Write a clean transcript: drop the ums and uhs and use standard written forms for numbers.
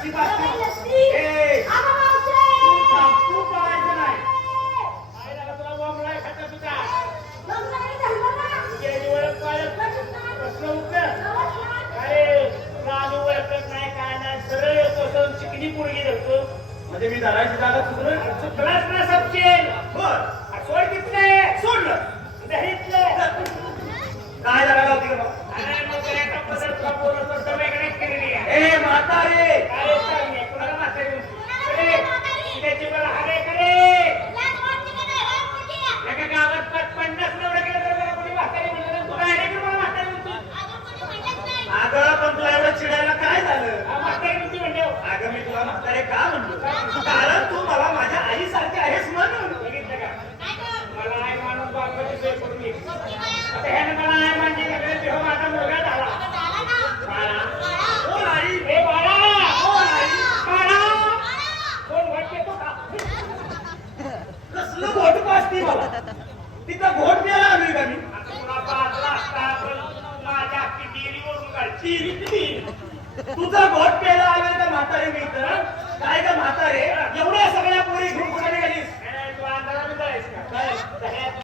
लस्सी पाजते. ए, तू पळायचं नाही. काय झालं तुला बोंबलाय खाता तुझा लग्न झालं तुझी आधी ओळख पाळत प्रश्न उत्तर अरे तुला आधी ओळखत नाही काय नाही सरळ येतो तर चिकनी पोरगी धरतो म्हणजे मी धरायची जागा चुकलं. चुकलाच ना सबचेल बर सोड तिथले सोडलं. दहीतले काय धरायला होती का बा? अरे मग एका पदर तुला बोलत होतं वेगळीच केलेली आहे ए म्हातारे, काय सांग मी कुणाला म्हातारी म्हणतो अरे त्याची मला हरे करे एका गावात 50 एवढं केलं तर मला कोणी म्हातारी म्हणलं तू काय रे मला म्हातारी म्हणतो अगं पण तुला एवढं चिडायला काय झालं? म्हातारी म्हणते म्हणजे अगं मी तुला म्हातारे का म्हणतो? कारण तू मला माझ्या आईसारखी आहेस म्हणून. बघितलं का मला आई मानून बापाची सोय करून घे आता ह्याने मला आई मानली लागले तेव्हा माझा मुलगा झाला बाळा कोण आई? हे बाळा कोण आई? बाळा कोण वाट येतो का कसलं घोट पाजती मला? तिथं घोट द्यायला आलोय का मी? आता तुला पाजला असता पण माझ्या अख्खी डेअरीवरून काढची तुझा घोट प्यायला आलोय का म्हातारे मी इथं? काय का म्हातारे एवढ्या सगळ्या पोरी घेऊन कुठे गेलीस? तू अंधारामध्ये जायस का काय? दह्यात